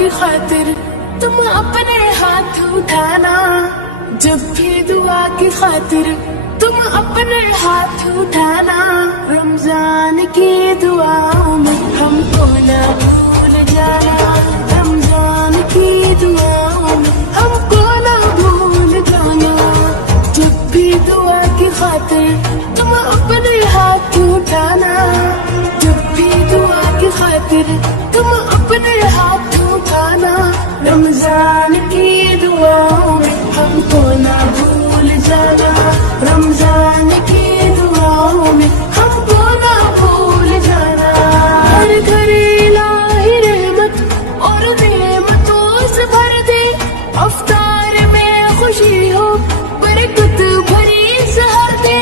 کی خاطر تم اپنے ہاتھ اٹھانا، جب بھی دعا کی خاطر تم اپنے ہاتھ اٹھانا، رمضان کی دعاؤں میں ہم کو نہ بھول جانا، رمضان کی دعاؤں میں ہم کو نہ بھول جانا، جب بھی دعا کی خاطر تم اپنے ہاتھ اٹھانا، جب بھی دعا کی خاطر تم اپنے ہاتھ اٹھانا، رمضان کی دعاؤں میں ہم کو نہ بھول جانا، رمضان کی دعاؤں میں ہم کو نہ بھول جانا، ہر گھر الہی رحمت اور نعمتوں سے بھر دے، افطار میں خوشی ہو برکت بھری سحر دے،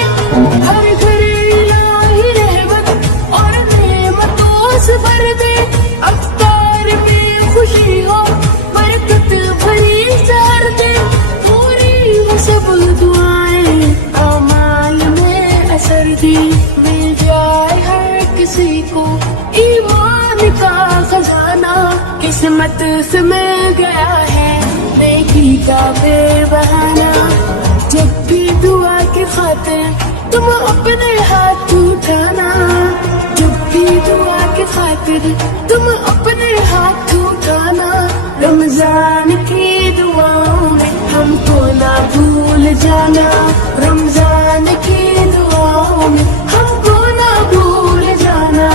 ہر گھر الہی رحمت اور نعمتوں سے بھر دے، افطار میں خوشی ہو برکت بھری سحر دے، پوری وہ سب دعائیں اعمال میں اثر دی، مل جائے ہر کسی کو ایمان کا خزانہ، قسمت سے مل گیا ہے نیکی کا بے بہانہ، جب بھی دعا کی خاطر تم اپنے ہاتھ اٹھانا، جب بھی دعا کی خاطر تم اپنے ہاتھ اٹھانا، رمضان کی دعاؤں میں ہم کو نہ بھول جانا، رمضان کی دعاؤں میں ہم کو نہ بھول جانا،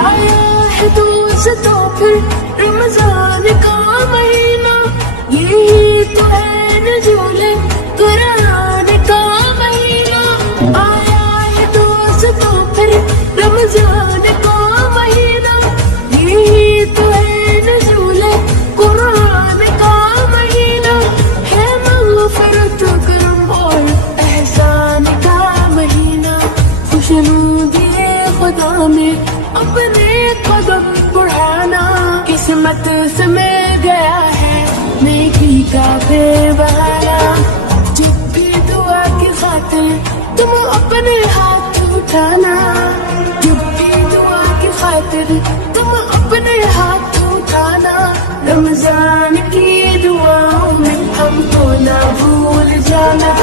آیا ہے دوستوں پھر رمضان کا مہینہ، یہی تو ہے نزول قرآن کا مہینہ، آیا ہے دوستوں پھر رمضان کا مہینہ، یہی تو ہے نزول قرآن کا مہینہ، ہے مغفرت کرم اور احسان کا مہینہ، خوشنودی خدا میں اپنے قدم بڑھانا، قسمت سے مل گیا ہے نیکی کا بے بہانہ، جب بھی دعا کی خاطر تم اپنے ہاتھ اٹھانا، جب بھی دعا کی خاطر تم اپنے ہاتھ اٹھانا، رمضان کی دعاؤں میں ہم کو نہ بھول جانا،